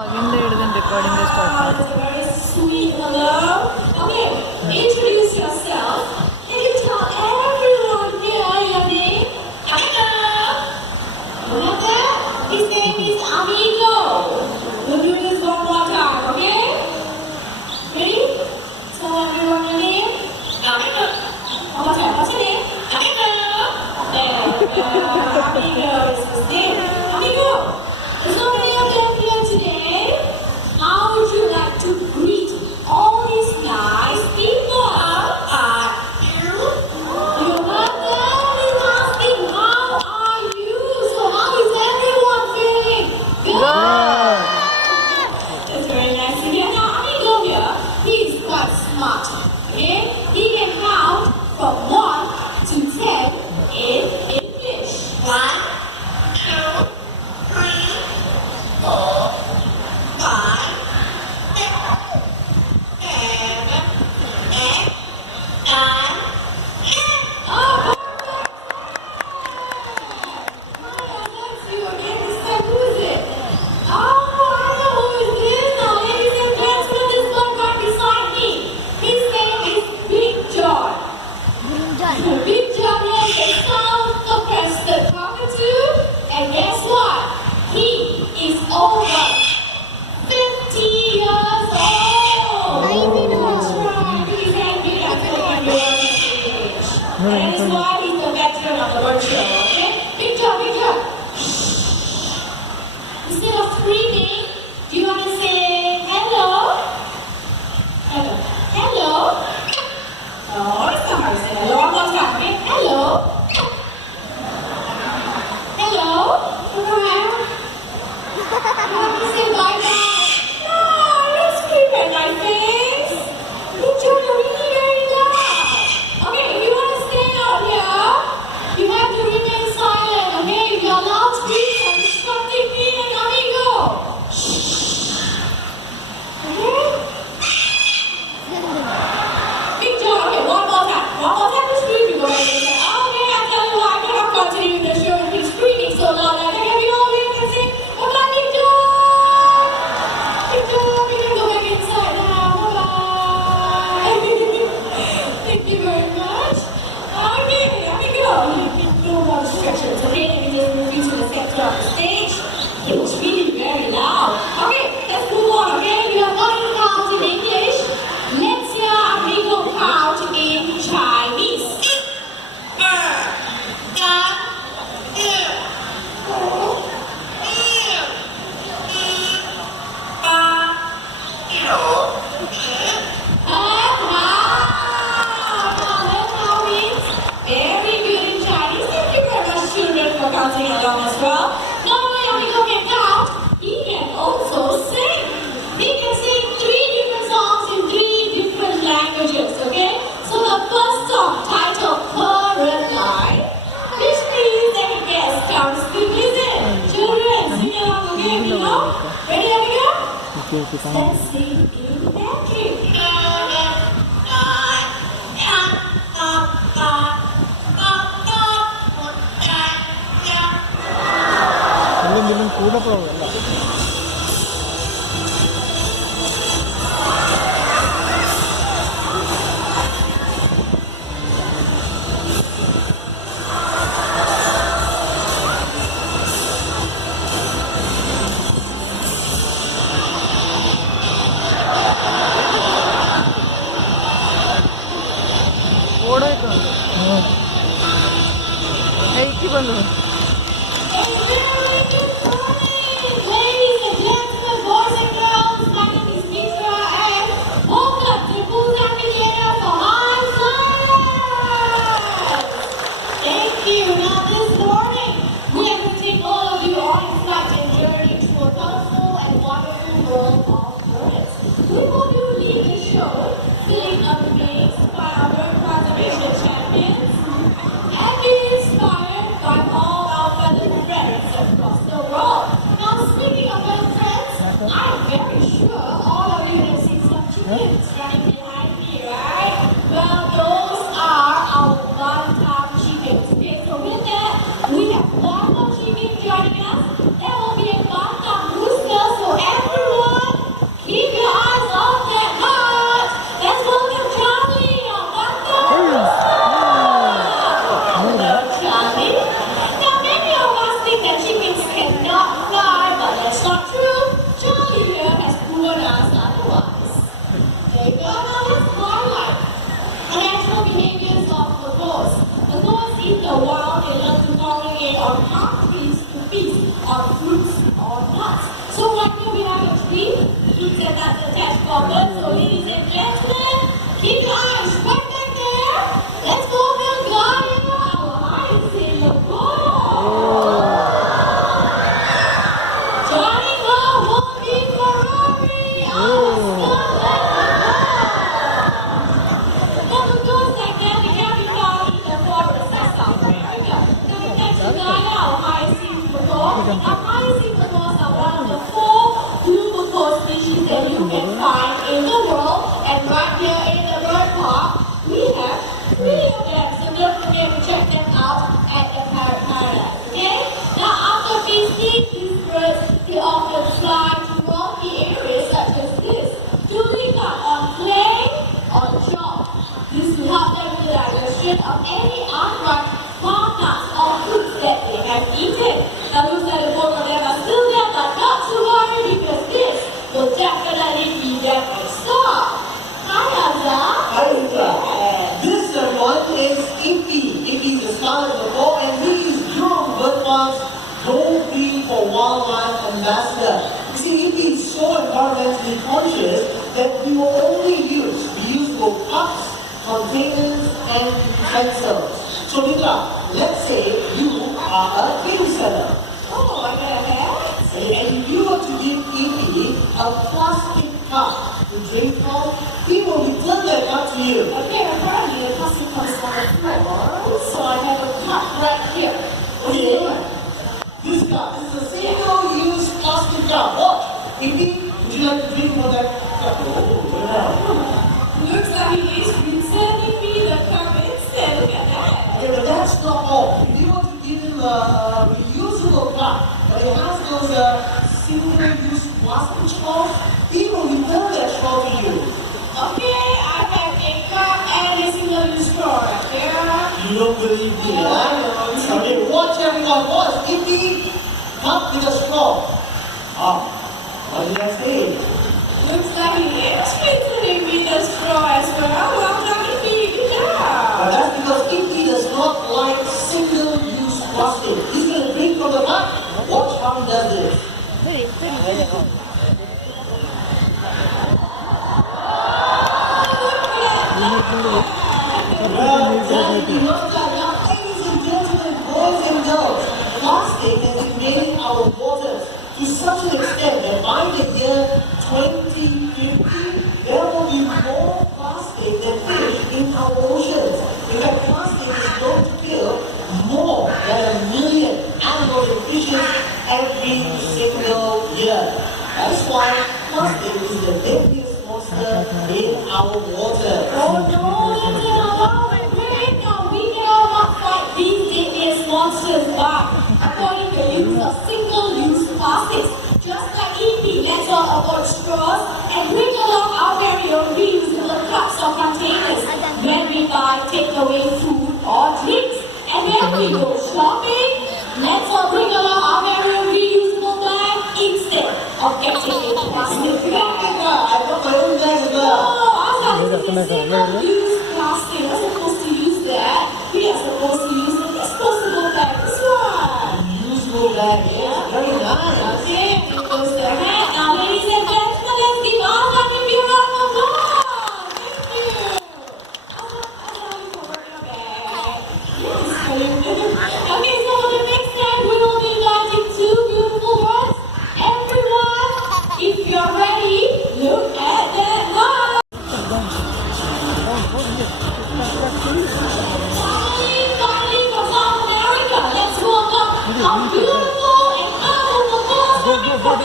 Recording this start. Very sweet hello. Okay, introduce yourself. Can you tell everyone here your name? Hello. You have that? His name is Amigo. We'll do this one more time, okay? Ready? Tell everyone your name. Amigo. One more time. What's your name? Amigo. There we go. Amigo is his name. Amigo. There's so many of them here today. How would you like to greet all these nice people? Your mother is asking, how are you? So how is everyone feeling? Good. That's very nice to hear. Now, Amigo here, he's quite smart. Okay? He can count from 1 to 10 in English. 1, 2, 3, 4, 5, 6, 7, 8, 9, 10. Oh, perfect! Maya, that's you again. This time, who is it? Oh, I know who is this now. Ladies and gentlemen, this one right beside me. His name is Big John. Big John has a south of Preston cockatoo, and guess what? He is over 50 years old. That's right. He's angry at everyone your age. That is why he's the veteran of the world show. Okay? Big John, Big John. Instead of screaming, do you want to say hello? Hello. Hello. Oh, it's not hard to say hello. One more time, okay? Hello. Hello. Come around. You want to say bye-bye? No, don't scream at my face. Big John, you're really very loud. Okay, if you want to stay out here, you have to remain silent, okay? If you're loud, scream and disrupting me and Amigo. Okay? Big John, okay, one more time. One more time to scream. You go ahead and say, okay, I tell you what, I cannot continue the show if he's screaming so loud. I think we all here can say, bye-bye, Big John. Big John, we can go back inside now. Bye-bye. Thank you very much. Okay, Amigo. No more stretchers, okay? Let me just move you to the center of the stage. It was really very loud. Okay, let's move on, okay? You are going to count in English. Let's hear Amigo count in Chinese. 1, 2, 3, 4, 5, 6, 7, 8. Very good in Chinese. Thank you very much, children, for counting along as well. Not only Amigo can count, he can also sing. He can sing 3 different songs in 3 different languages, okay? So the first song titled Caroline, which means that he gets counts to listen. Children, sing along, okay? You know? Ready, Amigo? Let's sing in Mandarin. Ladies and gentlemen, boys and girls, my name is Mitra and welcome to Busan Theater for High Flyers. Thank you. Now this morning, we are going to take all of you on a flight and journey to a colorful and wonderful world of birds. We hope you leave the show feeling amazed by our bird conservation champions and be inspired by all our feathered friends across the world. on palm trees to feast on fruits or nuts. So right here we have a tree, fruits and nuts attached forward. So ladies and gentlemen, keep your eyes right back there. Let's go build Ghadiyal, our highest in the world. Joining her will be Ferrari, our scarlet now the girls like that, they can't be found in the forest of South America. Now next to Ghadiyal, our hyacinth macaw. Now hyacinth macaws are one of the 4 blue macaw species that you can find in the world. And right here in the bird park, we have 3 of them. So don't forget to check them out at the Parrot Paradise. Okay? Now after feasting, these birds, they often fly to rocky areas such as this, building up on clay or chalk. This will help them with the digestion of any unripe farm nuts or fruits that they have eaten. Now looks like the 4 of them are still there, but not to worry because this will definitely be them a star. Hi Azza. Hi Azza. This one is Ippy. Ippy is the scarlet macaw and he is Jurong Bird Park's Gold Bee for Wildlife Ambassador. You see, Ippy is so environmentally conscious that we will only use reusable cups, containers and utensils. So Nita, let's say you are a king seller. Oh, I got a hat. And if you were to give Ippy a plastic cup to drink from, he will return that cup to you. Okay, apparently the plastic cup is on the floor, so I have a cup right here. Okay. This cup, this is a single-use plastic cup. Watch. Ippy, would you like to drink from that cup? Oh, yeah. Looks like he is returning me the cup instead. Look at that. Okay, but that's not all. If you want to give him a reusable cup, but it has those single-use plastic straws, he will return that straw to you. Okay, I have a cup and a single-use straw right here. You don't believe me, huh? Okay, watch everyone. Watch. Ippy, cup with a straw. What did I say? Looks like he is returning me the straw as well. Well done, Ippy. Good job. That's because Ippy does not like single-use plastic. He's going to drink from the cup. Watch how he does this. Well, ladies and gentlemen, boys and girls, plastic has invaded our waters to such an extent that by the year 2050, there will be more plastic than fish in our oceans. In fact, plastic is known to kill more than 1 million animals and fishes every single year. That's why plastic is the deadliest monster in our water. Oh no, that's not allowed. We cannot fight these deadliest monsters back according to use of single-use plastics. Just like Ippy, let's all avoid straws and bring along our very own reusable cups or containers when we buy takeaway food or drinks. And when we go shopping, let's all bring along our very own reusable bag instead of getting a plastic bag. I got my own bag as well. Oh, I thought use plastic. We're supposed to use that. We are supposed to use the disposable bag. This one. Reusable bag, yeah, very nice. Okay, here goes the hat. Now, ladies and gentlemen, let's give all of you a round of applause. Thank you. For working on bag. Yes, okay, so for the next time, we will be inviting 2 beautiful birds. Everyone, if you're ready, look at that line. Finally from South America, let's welcome our beautiful and colorful girls from India.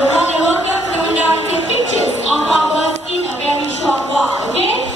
You're more than welcome to come down and take pictures of our birds in a very short while, okay?